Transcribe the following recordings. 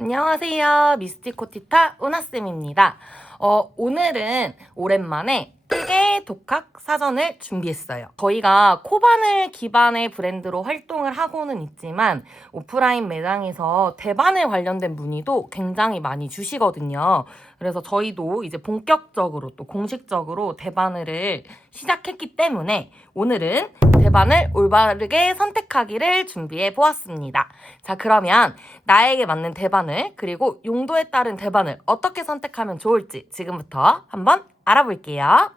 안녕하세요. 미스티코티타 우나쌤입니다. 오늘은 오랜만에 크게 독학 사전을 준비했어요. 저희가 코바늘 기반의 브랜드로 활동을 하고는 있지만 오프라인 매장에서 대바늘 관련된 문의도 굉장히 많이 주시거든요. 그래서 저희도 이제 본격적으로 또 공식적으로 대바늘을 시작했기 때문에 오늘은 대바늘 올바르게 선택하기를 준비해 보았습니다. 자, 그러면 나에게 맞는 대바늘 그리고 용도에 따른 대바늘 어떻게 선택하면 좋을지 지금부터 한번 알아볼게요.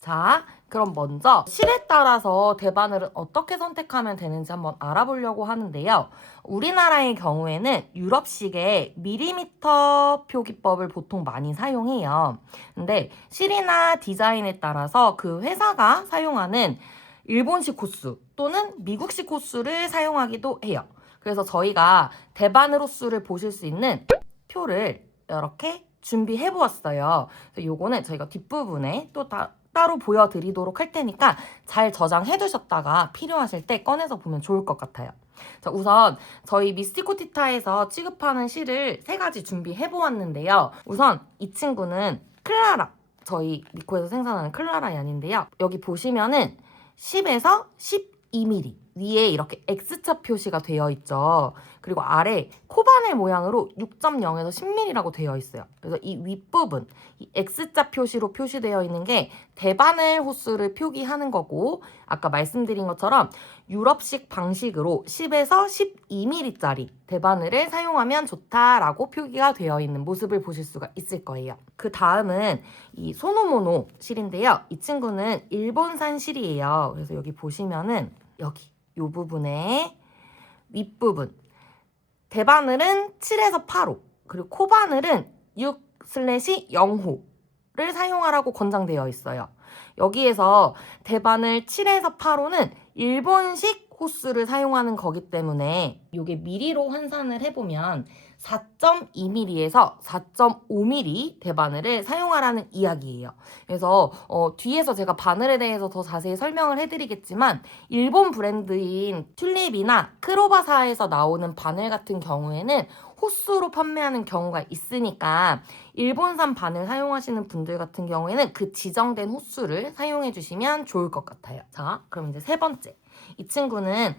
자, 그럼 먼저 실에 따라서 대바늘은 어떻게 선택하면 되는지 한번 알아보려고 하는데요. 우리나라의 경우에는 유럽식의 밀리미터 표기법을 보통 많이 사용해요. 근데 실이나 디자인에 따라서 그 회사가 사용하는 일본식 호수 또는 미국식 호수를 사용하기도 해요. 그래서 저희가 대바늘 호수를 보실 수 있는 표를 이렇게 준비해 보았어요. 요거는 저희가 뒷부분에 또 따로 보여드리도록 할 테니까 잘 저장해 두셨다가 필요하실 때 꺼내서 보면 좋을 것 같아요. 자, 우선 저희 미스티코티타에서 취급하는 실을 3가지 준비해 보았는데요. 우선 이 친구는 클라라, 저희 미코에서 생산하는 클라라 얀인데요. 여기 보시면은 10에서 12mm 위에 이렇게 X자 표시가 되어 있죠. 그리고 아래 코바늘 모양으로 6.0에서 10mm라고 되어 있어요. 그래서 이 윗부분, 이 X자 표시로 표시되어 있는 게 대바늘 호수를 표기하는 거고, 아까 말씀드린 것처럼 유럽식 방식으로 10에서 12mm짜리 대바늘을 사용하면 좋다라고 표기가 되어 있는 모습을 보실 수가 있을 거예요. 그 다음은 이 소노모노 실인데요. 이 친구는 일본산 실이에요. 그래서 여기 보시면은 여기 이 부분에 윗부분 대바늘은 7에서 8호 그리고 코바늘은 6/0호를 사용하라고 권장되어 있어요. 여기에서 대바늘 7에서 8호는 일본식 호수를 사용하는 거기 때문에 이게 미리로 환산을 해보면 4.2mm에서 4.5mm 대바늘을 사용하라는 이야기예요. 그래서 뒤에서 제가 바늘에 대해서 더 자세히 설명을 해드리겠지만 일본 브랜드인 튤립이나 크로바사에서 나오는 바늘 같은 경우에는 호수로 판매하는 경우가 있으니까 일본산 바늘 사용하시는 분들 같은 경우에는 그 지정된 호수를 사용해 주시면 좋을 것 같아요. 자, 그럼 이제 3번째. 이 친구는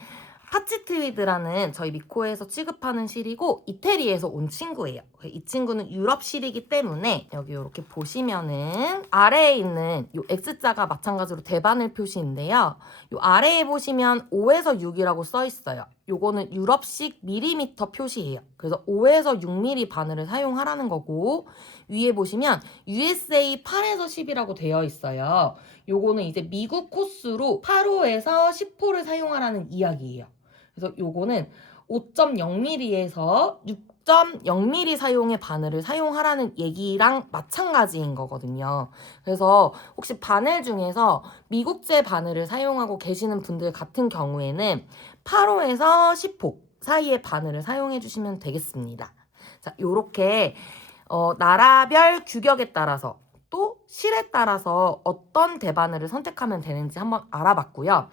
파치트위드라는 저희 미코에서 취급하는 실이고 이태리에서 온 친구예요. 이 친구는 유럽 실이기 때문에 여기 이렇게 보시면은 아래에 있는 이 X자가 마찬가지로 대바늘 표시인데요. 이 아래에 보시면 5에서 6이라고 써 있어요. 요거는 유럽식 밀리미터 표시예요. 그래서 5에서 6mm 바늘을 사용하라는 거고 위에 보시면 USA 8에서 10이라고 되어 있어요. 요거는 이제 미국 코스로 8호에서 10호를 사용하라는 이야기예요. 그래서 요거는 5.0mm에서 6.0mm 사용의 바늘을 사용하라는 얘기랑 마찬가지인 거거든요. 그래서 혹시 바늘 중에서 미국제 바늘을 사용하고 계시는 분들 같은 경우에는 8호에서 10호 사이의 바늘을 사용해 주시면 되겠습니다. 자, 요렇게 나라별 규격에 따라서 또 실에 따라서 어떤 대바늘을 선택하면 되는지 한번 알아봤고요.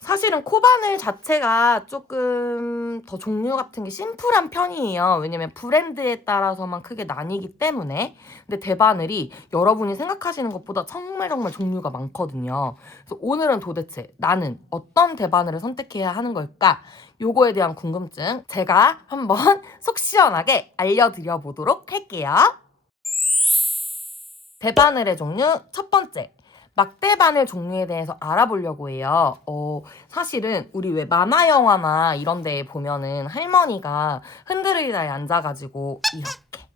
사실은 코바늘 자체가 조금 더 종류 같은 게 심플한 편이에요. 왜냐면 브랜드에 따라서만 크게 나뉘기 때문에. 근데 대바늘이 여러분이 생각하시는 것보다 정말 종류가 많거든요. 그래서 오늘은 도대체 나는 어떤 대바늘을 선택해야 하는 걸까? 요거에 대한 궁금증 제가 한번 속 시원하게 알려드려 보도록 할게요. 대바늘의 종류 첫 번째. 막대바늘 종류에 대해서 알아보려고 해요. 사실은 우리 왜 만화 영화나 이런 데에 보면은 할머니가 흔들의자에 앉아가지고 이렇게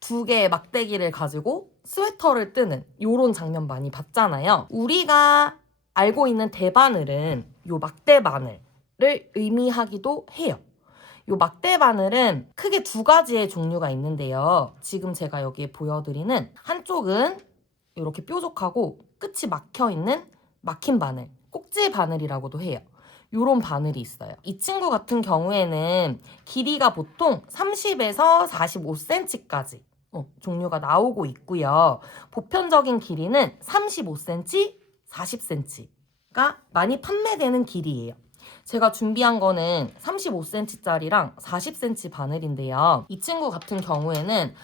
2개의 막대기를 가지고 스웨터를 뜨는 요런 장면 많이 봤잖아요. 우리가 알고 있는 대바늘은 요 막대바늘을 의미하기도 해요. 요 막대바늘은 크게 2가지의 종류가 있는데요. 지금 제가 여기에 보여드리는 한쪽은 이렇게 뾰족하고 끝이 막혀있는 막힌 바늘, 꼭지 바늘이라고도 해요. 요런 바늘이 있어요. 이 친구 같은 경우에는 길이가 보통 30에서 45cm까지 종류가 나오고 있고요. 보편적인 길이는 35cm, 40cm가 많이 판매되는 길이에요. 제가 준비한 거는 35cm짜리랑 40cm 바늘인데요. 이 친구 같은 경우에는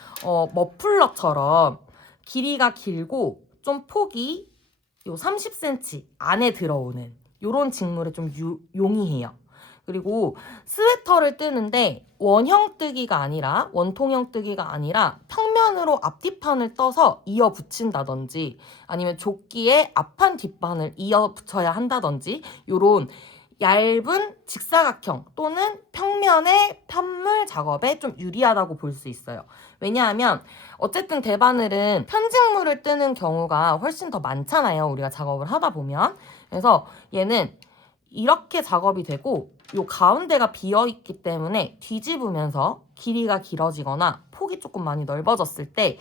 머플러처럼 길이가 길고 좀 폭이 요 30cm 안에 들어오는 요런 직물에 좀 용이해요. 그리고 스웨터를 뜨는데 원형 뜨기가 아니라 원통형 뜨기가 아니라 평면으로 앞뒤판을 떠서 이어 붙인다든지 아니면 조끼에 앞판 뒷판을 이어 붙여야 한다든지 요런 얇은 직사각형 또는 평면의 편물 작업에 좀 유리하다고 볼 수 있어요. 왜냐하면 어쨌든 대바늘은 편직물을 뜨는 경우가 훨씬 더 많잖아요. 우리가 작업을 하다 보면. 그래서 얘는 이렇게 작업이 되고 요 가운데가 비어있기 때문에 뒤집으면서 길이가 길어지거나 폭이 조금 많이 넓어졌을 때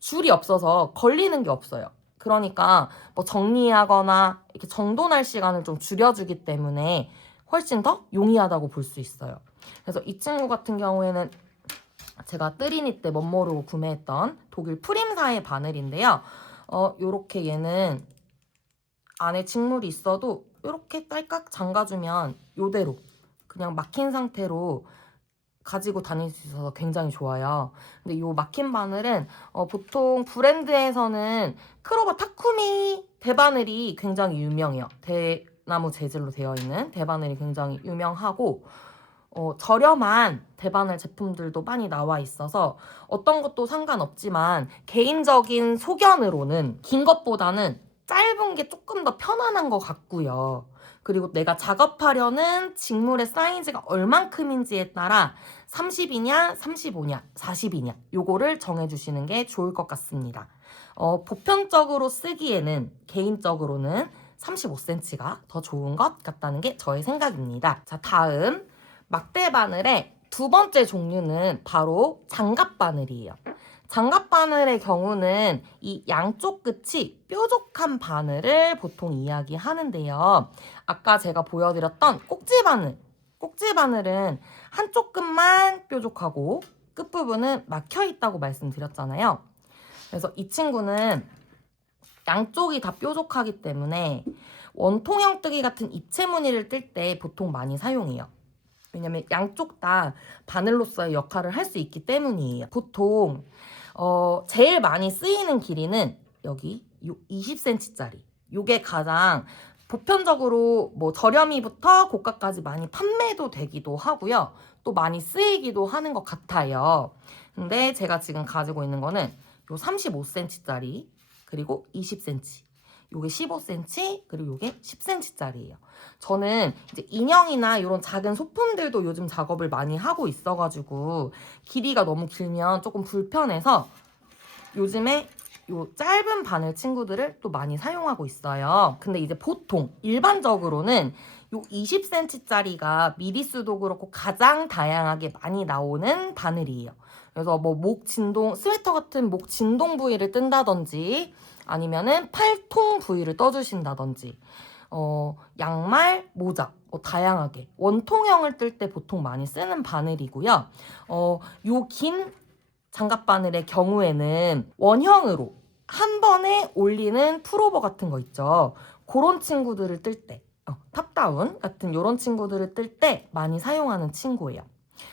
줄이 없어서 걸리는 게 없어요. 그러니까 뭐 정리하거나 이렇게 정돈할 시간을 좀 줄여주기 때문에 훨씬 더 용이하다고 볼 수 있어요. 그래서 이 친구 같은 경우에는 제가 뜨리니 때 멋모르고 구매했던 독일 프림사의 바늘인데요. 요렇게 얘는 안에 직물이 있어도 이렇게 딸깍 잠가주면 요대로 그냥 막힌 상태로 가지고 다닐 수 있어서 굉장히 좋아요. 근데 이 막힌 바늘은 보통 브랜드에서는 크로바 타쿠미 대바늘이 굉장히 유명해요. 대나무 재질로 되어 있는 대바늘이 굉장히 유명하고 저렴한 대바늘 제품들도 많이 나와 있어서 어떤 것도 상관없지만 개인적인 소견으로는 긴 것보다는 짧은 게 조금 더 편안한 것 같고요. 그리고 내가 작업하려는 직물의 사이즈가 얼만큼인지에 따라 30이냐, 35냐, 40이냐 요거를 정해주시는 게 좋을 것 같습니다. 보편적으로 쓰기에는 개인적으로는 35cm가 더 좋은 것 같다는 게 저의 생각입니다. 자, 다음 막대 바늘의 2번째 종류는 바로 장갑 바늘이에요. 장갑 바늘의 경우는 이 양쪽 끝이 뾰족한 바늘을 보통 이야기하는데요. 아까 제가 보여드렸던 꼭지 바늘. 꼭지 바늘은 한쪽 끝만 뾰족하고 끝부분은 막혀 있다고 말씀드렸잖아요. 그래서 이 친구는 양쪽이 다 뾰족하기 때문에 원통형 뜨기 같은 입체 무늬를 뜰 때 보통 많이 사용해요. 왜냐면 양쪽 다 바늘로서의 역할을 할 수 있기 때문이에요. 보통 제일 많이 쓰이는 길이는 여기 요 20cm짜리. 요게 가장 보편적으로 뭐 저렴이부터 고가까지 많이 판매도 되기도 하고요. 또 많이 쓰이기도 하는 것 같아요. 근데 제가 지금 가지고 있는 거는 요 35cm짜리 그리고 20cm. 요게 15cm 그리고 요게 10cm짜리예요. 저는 이제 인형이나 이런 작은 소품들도 요즘 작업을 많이 하고 있어가지고 길이가 너무 길면 조금 불편해서 요즘에 요 짧은 바늘 친구들을 또 많이 사용하고 있어요. 근데 이제 보통 일반적으로는 요 20cm짜리가 미리수도 그렇고 가장 다양하게 많이 나오는 바늘이에요. 그래서 뭐 목 진동, 스웨터 같은 목 진동 부위를 뜬다든지 아니면은 팔통 부위를 떠주신다든지 양말, 모자 다양하게 원통형을 뜰 때 보통 많이 쓰는 바늘이고요. 요 긴 장갑 바늘의 경우에는 원형으로 한 번에 올리는 풀오버 같은 거 있죠. 그런 친구들을 뜰 때, 탑다운 같은 이런 친구들을 뜰 때 많이 사용하는 친구예요.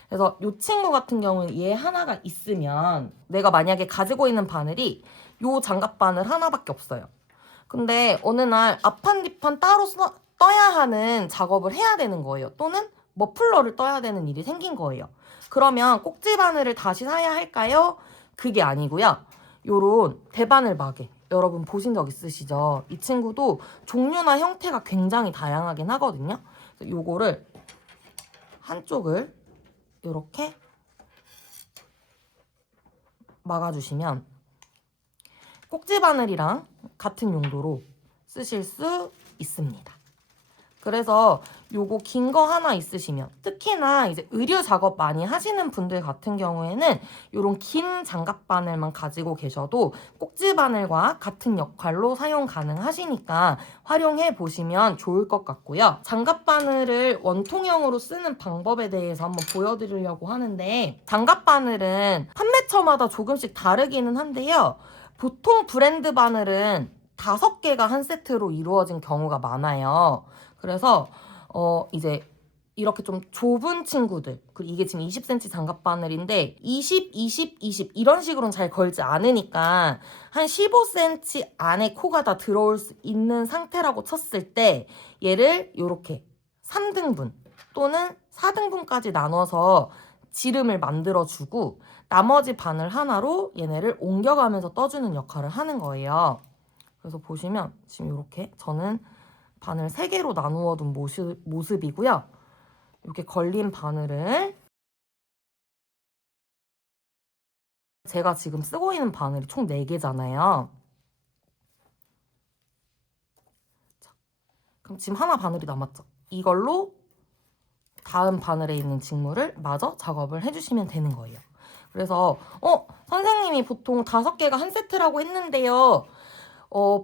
그래서 이 친구 같은 경우는 얘 하나가 있으면 내가 만약에 가지고 있는 바늘이 요 장갑 바늘 하나밖에 없어요. 근데 어느 날 앞판 뒷판 따로 떠야 하는 작업을 해야 되는 거예요. 또는 머플러를 떠야 되는 일이 생긴 거예요. 그러면 꼭지 바늘을 다시 사야 할까요? 그게 아니고요. 요런 대바늘 마개 여러분 보신 적 있으시죠? 이 친구도 종류나 형태가 굉장히 다양하긴 하거든요. 그래서 요거를 한쪽을 이렇게 막아주시면 꼭지 바늘이랑 같은 용도로 쓰실 수 있습니다. 그래서 요거 긴 거 하나 있으시면 특히나 이제 의류 작업 많이 하시는 분들 같은 경우에는 요런 긴 장갑 바늘만 가지고 계셔도 꼭지 바늘과 같은 역할로 사용 가능하시니까 활용해 보시면 좋을 것 같고요. 장갑 바늘을 원통형으로 쓰는 방법에 대해서 한번 보여드리려고 하는데 장갑 바늘은 판매처마다 조금씩 다르기는 한데요. 보통 브랜드 바늘은 5개가 한 세트로 이루어진 경우가 많아요. 그래서 이제 이렇게 좀 좁은 친구들, 그리고 이게 지금 20cm 장갑 바늘인데 20, 20, 20 이런 식으로는 잘 걸지 않으니까 한 15cm 안에 코가 다 들어올 수 있는 상태라고 쳤을 때 얘를 이렇게 3등분 또는 4등분까지 나눠서 지름을 만들어주고 나머지 바늘 하나로 얘네를 옮겨가면서 떠주는 역할을 하는 거예요. 그래서 보시면 지금 이렇게 저는 바늘 3개로 나누어 둔 모습이고요. 이렇게 걸린 바늘을 제가 지금 쓰고 있는 바늘이 총 4개잖아요. 자, 그럼 지금 하나 바늘이 남았죠. 이걸로 다음 바늘에 있는 직물을 마저 작업을 해주시면 되는 거예요. 그래서 선생님이 보통 5개가 한 세트라고 했는데요.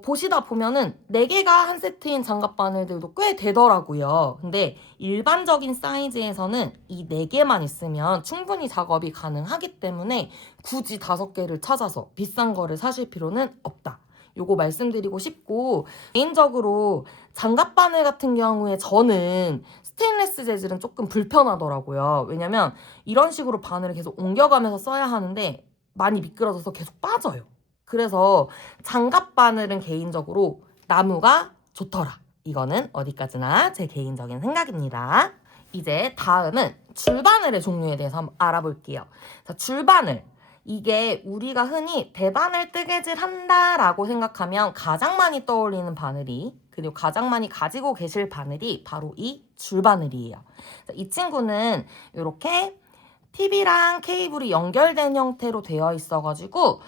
보시다 보면은 4개가 한 세트인 장갑 바늘들도 꽤 되더라고요. 근데 일반적인 사이즈에서는 이 4개만 있으면 충분히 작업이 가능하기 때문에 굳이 5개를 찾아서 비싼 거를 사실 필요는 없다. 요거 말씀드리고 싶고, 개인적으로 장갑 바늘 같은 경우에 저는 스테인레스 재질은 조금 불편하더라고요. 왜냐면 이런 식으로 바늘을 계속 옮겨가면서 써야 하는데 많이 미끄러져서 계속 빠져요. 그래서 장갑 바늘은 개인적으로 나무가 좋더라. 이거는 어디까지나 제 개인적인 생각입니다. 이제 다음은 줄바늘의 종류에 대해서 한번 알아볼게요. 자, 줄바늘. 이게 우리가 흔히 대바늘 뜨개질 한다라고 생각하면 가장 많이 떠올리는 바늘이, 그리고 가장 많이 가지고 계실 바늘이 바로 이 줄바늘이에요. 자, 이 친구는 이렇게 팁이랑 케이블이 연결된 형태로 되어 있어가지고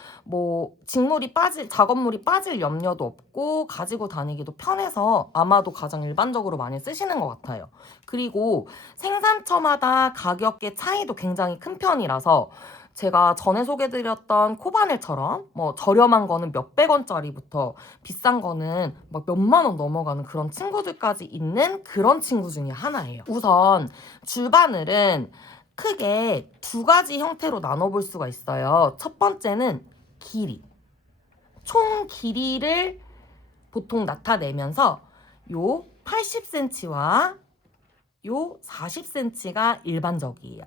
작업물이 빠질 염려도 없고 가지고 다니기도 편해서 아마도 가장 일반적으로 많이 쓰시는 것 같아요. 그리고 생산처마다 가격의 차이도 굉장히 큰 편이라서 제가 전에 소개드렸던 코바늘처럼 저렴한 거는 몇백 원짜리부터 비싼 거는 막 몇만 원 넘어가는 그런 친구들까지 있는 그런 친구 중에 하나예요. 우선 줄바늘은 크게 2가지 형태로 나눠볼 수가 있어요. 첫 번째는 길이. 총 길이를 보통 나타내면서 요 80cm와 요 40cm가 일반적이에요.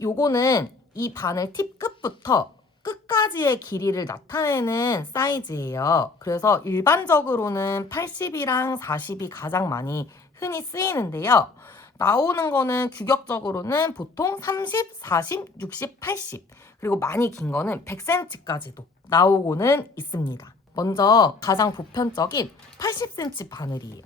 요거는 이 바늘 팁 끝부터 끝까지의 길이를 나타내는 사이즈예요. 그래서 일반적으로는 80이랑 40이 가장 많이 흔히 쓰이는데요. 나오는 거는 규격적으로는 보통 30, 40, 60, 80 그리고 많이 긴 거는 100cm까지도 나오고는 있습니다. 먼저 가장 보편적인 80cm 바늘이에요.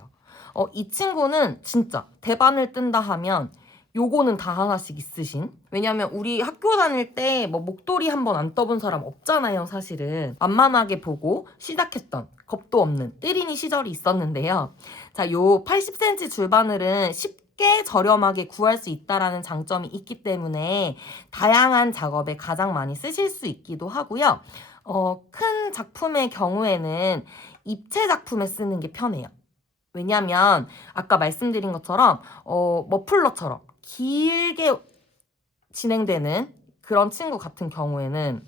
이 친구는 진짜 대바늘 뜬다 하면 요거는 다 하나씩 있으신. 왜냐면 우리 학교 다닐 때 목도리 한번 안 떠본 사람 없잖아요, 사실은. 만만하게 보고 시작했던 겁도 없는 때리니 시절이 있었는데요. 자, 요 80cm 줄바늘은 쉽게 저렴하게 구할 수 있다라는 장점이 있기 때문에 다양한 작업에 가장 많이 쓰실 수 있기도 하고요. 큰 작품의 경우에는 입체 작품에 쓰는 게 편해요. 왜냐면 아까 말씀드린 것처럼 머플러처럼 길게 진행되는 그런 친구 같은 경우에는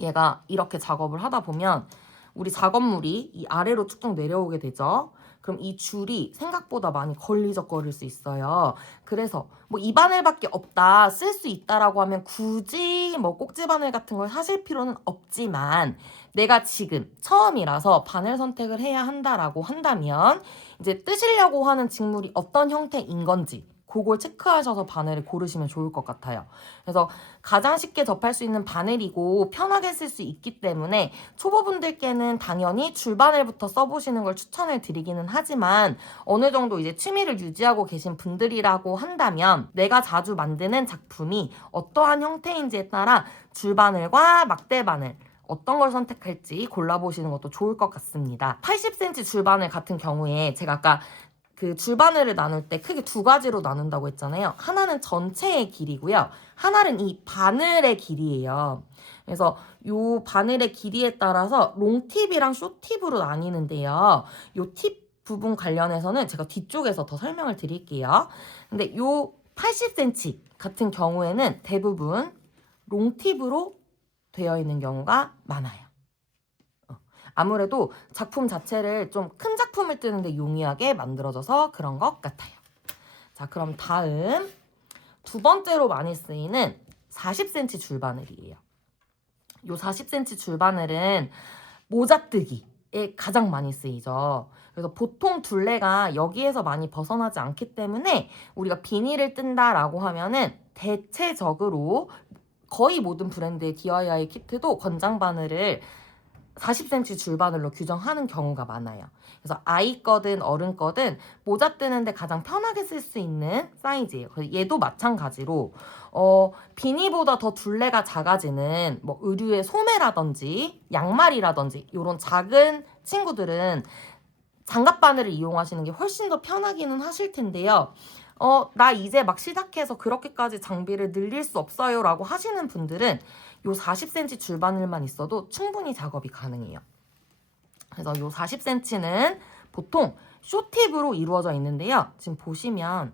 얘가 이렇게 작업을 하다 보면 우리 작업물이 이 아래로 쭉쭉 내려오게 되죠. 그럼 이 줄이 생각보다 많이 걸리적거릴 수 있어요. 그래서 이 바늘밖에 없다, 쓸 수 있다라고 하면 굳이 꼭지 바늘 같은 걸 사실 필요는 없지만 내가 지금 처음이라서 바늘 선택을 해야 한다라고 한다면 이제 뜨시려고 하는 직물이 어떤 형태인 건지 그걸 체크하셔서 바늘을 고르시면 좋을 것 같아요. 그래서 가장 쉽게 접할 수 있는 바늘이고 편하게 쓸 수 있기 때문에 초보분들께는 당연히 줄바늘부터 써보시는 걸 추천을 드리기는 하지만 어느 정도 이제 취미를 유지하고 계신 분들이라고 한다면 내가 자주 만드는 작품이 어떠한 형태인지에 따라 줄바늘과 막대바늘 어떤 걸 선택할지 골라보시는 것도 좋을 것 같습니다. 80cm 줄바늘 같은 경우에 제가 아까 그 줄바늘을 나눌 때 크게 2가지로 나눈다고 했잖아요. 하나는 전체의 길이고요. 하나는 이 바늘의 길이에요. 그래서 이 바늘의 길이에 따라서 롱팁이랑 숏팁으로 나뉘는데요. 이 팁 부분 관련해서는 제가 뒤쪽에서 더 설명을 드릴게요. 근데 이 80cm 같은 경우에는 대부분 롱팁으로 되어 있는 경우가 많아요. 아무래도 작품 자체를 좀 큰 작품을 뜨는데 용이하게 만들어져서 그런 것 같아요. 자, 그럼 다음 두 번째로 많이 쓰이는 40cm 줄바늘이에요. 요 40cm 줄바늘은 모자뜨기에 가장 많이 쓰이죠. 그래서 보통 둘레가 여기에서 많이 벗어나지 않기 때문에 우리가 비닐을 뜬다라고 하면은 대체적으로 거의 모든 브랜드의 DIY 키트도 권장 바늘을 40cm 줄바늘로 규정하는 경우가 많아요. 그래서 아이 거든 어른 거든 모자 뜨는데 가장 편하게 쓸 수 있는 사이즈예요. 그래서 얘도 마찬가지로 비니보다 더 둘레가 작아지는 뭐 의류의 소매라든지 양말이라든지 이런 작은 친구들은 장갑 바늘을 이용하시는 게 훨씬 더 편하기는 하실 텐데요. 나 이제 막 시작해서 그렇게까지 장비를 늘릴 수 없어요 라고 하시는 분들은 요 40cm 줄바늘만 있어도 충분히 작업이 가능해요. 그래서 요 40cm는 보통 쇼팁으로 이루어져 있는데요. 지금 보시면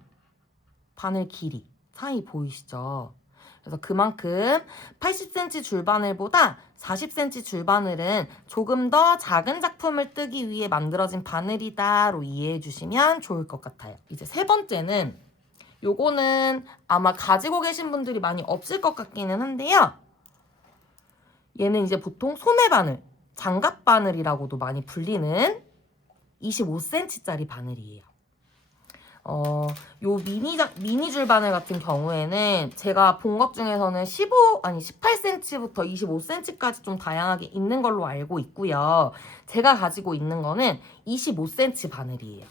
바늘 길이 사이 보이시죠? 그래서 그만큼 80cm 줄바늘보다 40cm 줄바늘은 조금 더 작은 작품을 뜨기 위해 만들어진 바늘이다로 이해해 주시면 좋을 것 같아요. 이제 세 번째는 요거는 아마 가지고 계신 분들이 많이 없을 것 같기는 한데요. 얘는 이제 보통 소매바늘, 장갑바늘이라고도 많이 불리는 25cm짜리 바늘이에요. 요 미니 줄바늘 같은 경우에는 제가 본 것 중에서는 18cm부터 25cm까지 좀 다양하게 있는 걸로 알고 있고요. 제가 가지고 있는 거는 25cm 바늘이에요.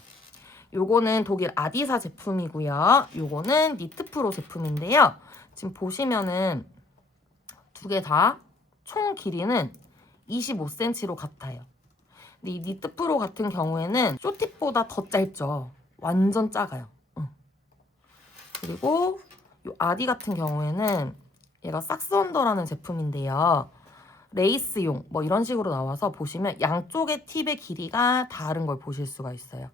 요거는 독일 아디사 제품이고요. 요거는 니트프로 제품인데요. 지금 보시면은 두 개 다 총 길이는 25cm로 같아요. 근데 이 니트프로 같은 경우에는 쇼팁보다 더 짧죠. 완전 작아요. 그리고 이 아디 같은 경우에는 얘가 삭스원더라는 제품인데요. 레이스용 뭐 이런 식으로 나와서 보시면 양쪽의 팁의 길이가 다른 걸 보실 수가 있어요.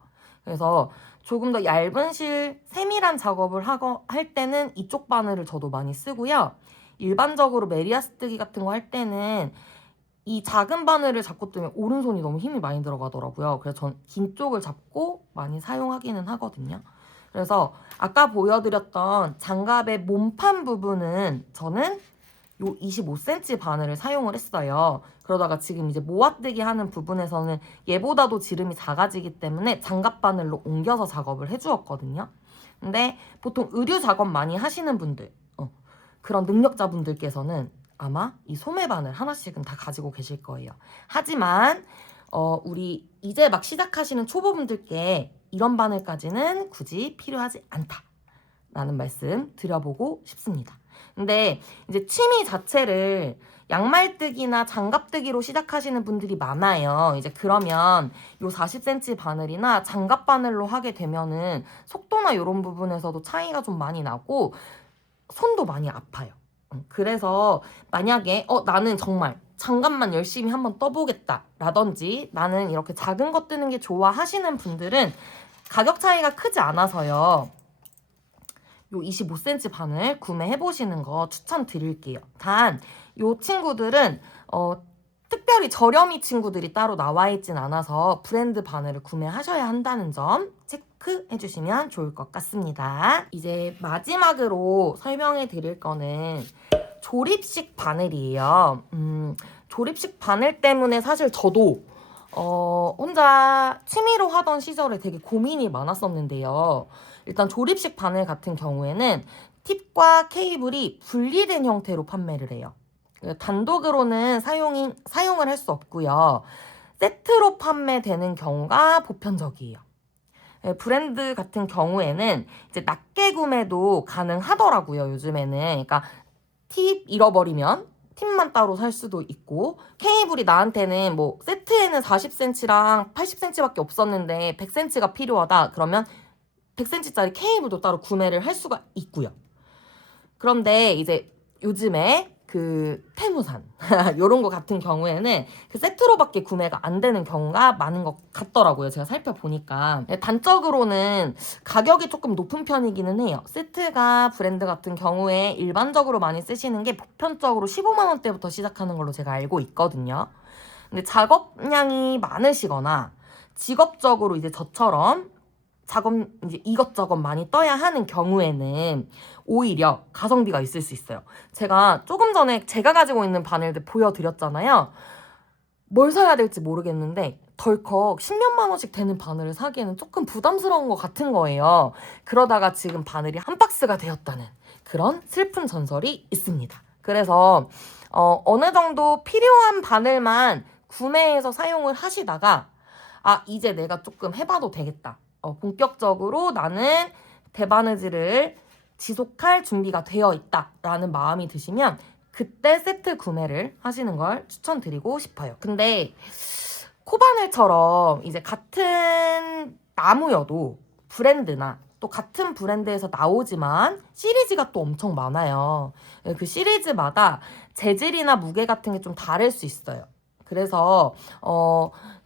그래서 조금 더 얇은 실, 세밀한 작업을 할 때는 이쪽 바늘을 저도 많이 쓰고요. 일반적으로 메리아스 뜨기 같은 거 할 때는 이 작은 바늘을 잡고 뜨면 오른손이 너무 힘이 많이 들어가더라고요. 그래서 전 긴 쪽을 잡고 많이 사용하기는 하거든요. 그래서 아까 보여드렸던 장갑의 몸판 부분은 저는 요 25cm 바늘을 사용을 했어요. 그러다가 지금 이제 모아뜨기 하는 부분에서는 얘보다도 지름이 작아지기 때문에 장갑 바늘로 옮겨서 작업을 해주었거든요. 근데 보통 의류 작업 많이 하시는 분들, 그런 능력자분들께서는 아마 이 소매바늘 하나씩은 다 가지고 계실 거예요. 하지만 우리 이제 막 시작하시는 초보분들께 이런 바늘까지는 굳이 필요하지 않다라는 말씀 드려보고 싶습니다. 근데 이제 취미 자체를 양말뜨기나 장갑뜨기로 시작하시는 분들이 많아요. 이제 그러면 요 40cm 바늘이나 장갑 바늘로 하게 되면은 속도나 이런 부분에서도 차이가 좀 많이 나고 손도 많이 아파요. 그래서 만약에 나는 정말 장갑만 열심히 한번 떠보겠다 라든지 나는 이렇게 작은 거 뜨는 게 좋아 하시는 분들은 가격 차이가 크지 않아서요. 요 25cm 바늘 구매해 보시는 거 추천드릴게요. 단 요 친구들은 특별히 저렴이 친구들이 따로 나와 있진 않아서 브랜드 바늘을 구매하셔야 한다는 점 체크해 주시면 좋을 것 같습니다. 이제 마지막으로 설명해 드릴 거는 조립식 바늘이에요. 조립식 바늘 때문에 사실 저도 혼자 취미로 하던 시절에 되게 고민이 많았었는데요. 일단 조립식 바늘 같은 경우에는 팁과 케이블이 분리된 형태로 판매를 해요. 단독으로는 사용을 할 수 없고요. 세트로 판매되는 경우가 보편적이에요. 브랜드 같은 경우에는 이제 낱개 구매도 가능하더라고요, 요즘에는. 그러니까 팁 잃어버리면 팁만 따로 살 수도 있고, 케이블이 나한테는 뭐 세트에는 40cm랑 80cm밖에 없었는데 100cm가 필요하다. 그러면 100cm짜리 케이블도 따로 구매를 할 수가 있고요. 그런데 이제 요즘에 그 테무산 요런 거 같은 경우에는 그 세트로밖에 구매가 안 되는 경우가 많은 것 같더라고요. 제가 살펴보니까. 단적으로는 가격이 조금 높은 편이기는 해요. 세트가 브랜드 같은 경우에 일반적으로 많이 쓰시는 게 보편적으로 15만 원대부터 시작하는 걸로 제가 알고 있거든요. 근데 작업량이 많으시거나 직업적으로 이제 저처럼 작업 이제 이것저것 많이 떠야 하는 경우에는 오히려 가성비가 있을 수 있어요. 제가 조금 전에 제가 가지고 있는 바늘들 보여드렸잖아요. 뭘 사야 될지 모르겠는데 덜컥 10몇만 원씩 되는 바늘을 사기에는 조금 부담스러운 것 같은 거예요. 그러다가 지금 바늘이 한 박스가 되었다는 그런 슬픈 전설이 있습니다. 그래서 어느 정도 필요한 바늘만 구매해서 사용을 하시다가 이제 내가 조금 해봐도 되겠다. 본격적으로 나는 대바느질을 지속할 준비가 되어 있다라는 마음이 드시면 그때 세트 구매를 하시는 걸 추천드리고 싶어요. 근데 코바늘처럼 이제 같은 나무여도 브랜드나 또 같은 브랜드에서 나오지만 시리즈가 또 엄청 많아요. 그 시리즈마다 재질이나 무게 같은 게 좀 다를 수 있어요. 그래서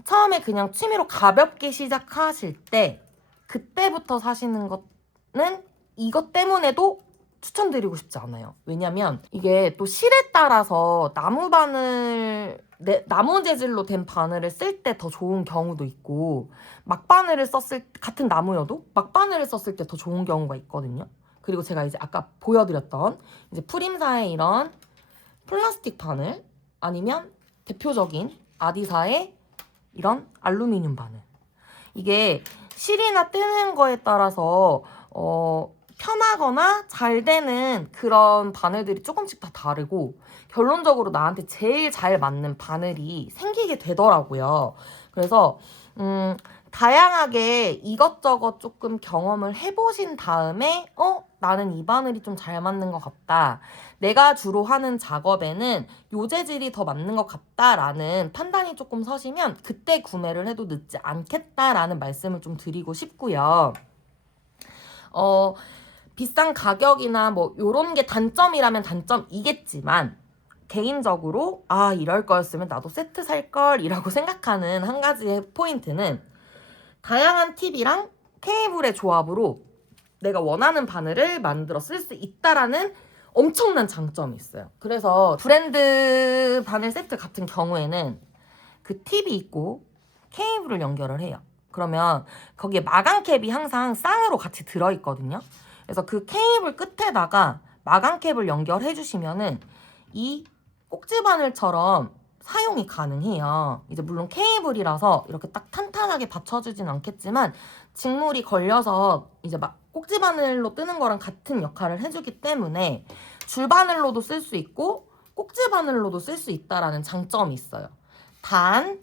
처음에 그냥 취미로 가볍게 시작하실 때 그때부터 사시는 거는 이것 때문에도 추천드리고 싶지 않아요. 왜냐면 이게 또 실에 따라서 나무 재질로 된 바늘을 쓸 때 더 좋은 경우도 있고 같은 나무여도 막바늘을 썼을 때 더 좋은 경우가 있거든요. 그리고 제가 이제 아까 보여드렸던 이제 프림사의 이런 플라스틱 바늘 아니면 대표적인 아디사의 이런 알루미늄 바늘. 이게 실이나 뜨는 거에 따라서 편하거나 잘 되는 그런 바늘들이 조금씩 다 다르고 결론적으로 나한테 제일 잘 맞는 바늘이 생기게 되더라고요. 그래서 다양하게 이것저것 조금 경험을 해보신 다음에 나는 이 바늘이 좀 잘 맞는 것 같다. 내가 주로 하는 작업에는 요 재질이 더 맞는 것 같다라는 판단이 조금 서시면 그때 구매를 해도 늦지 않겠다라는 말씀을 좀 드리고 싶고요. 비싼 가격이나 뭐 요런 게 단점이라면 단점이겠지만 개인적으로 이럴 거였으면 나도 세트 살 걸 이라고 생각하는 한 가지의 포인트는 다양한 팁이랑 케이블의 조합으로 내가 원하는 바늘을 만들어 쓸 수 있다라는 엄청난 장점이 있어요. 그래서 브랜드 바늘 세트 같은 경우에는 그 팁이 있고 케이블을 연결을 해요. 그러면 거기에 마감캡이 항상 쌍으로 같이 들어있거든요. 그래서 그 케이블 끝에다가 마감캡을 연결해 주시면은 이 꼭지 바늘처럼 사용이 가능해요. 이제 물론 케이블이라서 이렇게 딱 탄탄하게 받쳐주진 않겠지만 직물이 걸려서 이제 막 꼭지 바늘로 뜨는 거랑 같은 역할을 해주기 때문에 줄 바늘로도 쓸 수 있고 꼭지 바늘로도 쓸 수 있다라는 장점이 있어요. 단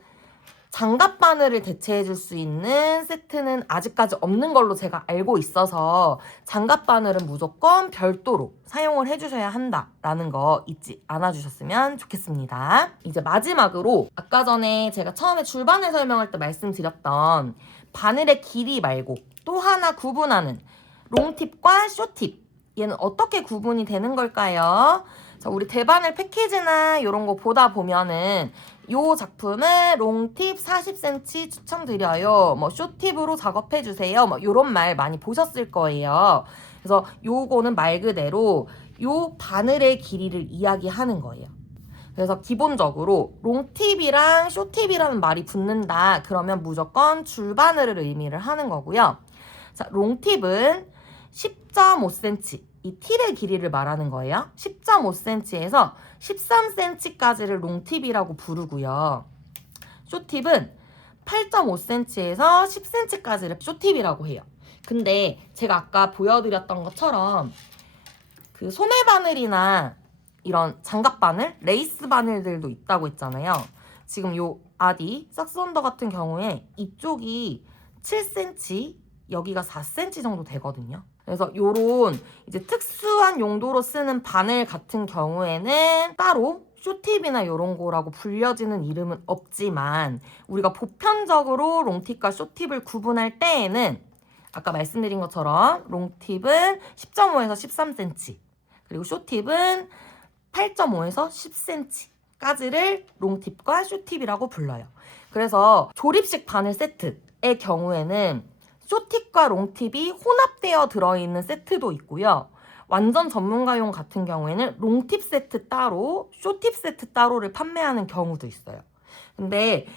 장갑 바늘을 대체해줄 수 있는 세트는 아직까지 없는 걸로 제가 알고 있어서 장갑 바늘은 무조건 별도로 사용을 해주셔야 한다라는 거 잊지 않아주셨으면 좋겠습니다. 이제 마지막으로 아까 전에 제가 처음에 줄바늘 설명할 때 말씀드렸던 바늘의 길이 말고 또 하나 구분하는 롱팁과 숏팁, 얘는 어떻게 구분이 되는 걸까요? 자, 우리 대바늘 패키지나 이런 거 보다 보면은 요 작품은 롱팁 40cm 추천드려요. 뭐 숏팁으로 작업해주세요. 뭐 요런 말 많이 보셨을 거예요. 그래서 요거는 말 그대로 요 바늘의 길이를 이야기하는 거예요. 그래서 기본적으로 롱팁이랑 숏팁이라는 말이 붙는다. 그러면 무조건 줄바늘을 의미를 하는 거고요. 자, 롱팁은 10.5cm. 이 틸의 길이를 말하는 거예요. 10.5cm에서 13cm까지를 롱팁이라고 부르고요. 숏팁은 8.5cm에서 10cm까지를 숏팁이라고 해요. 근데 제가 아까 보여드렸던 것처럼 그 소매 바늘이나 이런 장갑 바늘, 레이스 바늘들도 있다고 했잖아요. 지금 요 아디, 삭스원더 같은 경우에 이쪽이 7cm, 여기가 4cm 정도 되거든요. 그래서 요런 이제 특수한 용도로 쓰는 바늘 같은 경우에는 따로 숏팁이나 요런 거라고 불려지는 이름은 없지만 우리가 보편적으로 롱팁과 숏팁을 구분할 때에는 아까 말씀드린 것처럼 롱팁은 10.5에서 13cm 그리고 숏팁은 8.5에서 10cm까지를 롱팁과 숏팁이라고 불러요. 그래서 조립식 바늘 세트의 경우에는 숏팁과 롱팁이 혼합되어 들어있는 세트도 있고요. 완전 전문가용 같은 경우에는 롱팁 세트 따로, 숏팁 세트 따로를 판매하는 경우도 있어요. 근데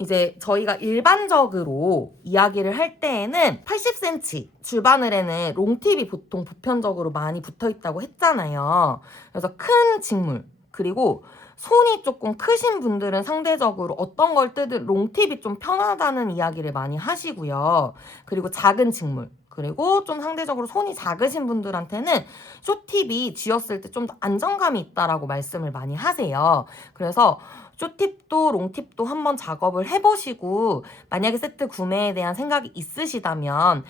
이제 저희가 일반적으로 이야기를 할 때에는 80cm 줄바늘에는 롱팁이 보통 보편적으로 많이 붙어 있다고 했잖아요. 그래서 큰 직물, 그리고 손이 조금 크신 분들은 상대적으로 어떤 걸 뜨든 롱팁이 좀 편하다는 이야기를 많이 하시고요. 그리고 작은 직물, 그리고 좀 상대적으로 손이 작으신 분들한테는 숏팁이 쥐었을 때 좀 더 안정감이 있다라고 말씀을 많이 하세요. 그래서 숏팁도 롱팁도 한번 작업을 해보시고, 만약에 세트 구매에 대한 생각이 있으시다면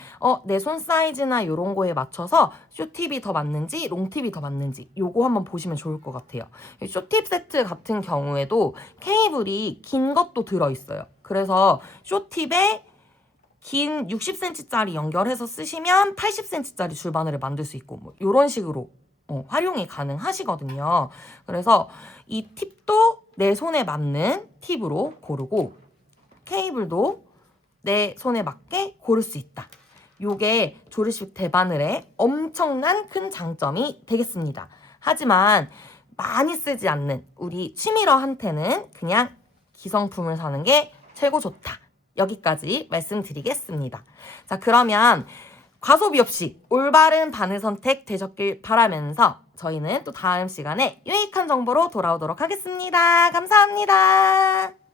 내 손 사이즈나 이런 거에 맞춰서 숏팁이 더 맞는지 롱팁이 더 맞는지 요거 한번 보시면 좋을 것 같아요. 숏팁 세트 같은 경우에도 케이블이 긴 것도 들어있어요. 그래서 숏팁에 긴 60cm짜리 연결해서 쓰시면 80cm짜리 줄바늘을 만들 수 있고, 뭐 이런 식으로 활용이 가능하시거든요. 그래서 이 팁도 내 손에 맞는 팁으로 고르고, 케이블도 내 손에 맞게 고를 수 있다. 요게 조립식 대바늘의 엄청난 큰 장점이 되겠습니다. 하지만 많이 쓰지 않는 우리 취미러한테는 그냥 기성품을 사는 게 최고 좋다. 여기까지 말씀드리겠습니다. 자, 그러면 과소비 없이 올바른 바늘 선택 되셨길 바라면서 저희는 또 다음 시간에 유익한 정보로 돌아오도록 하겠습니다. 감사합니다.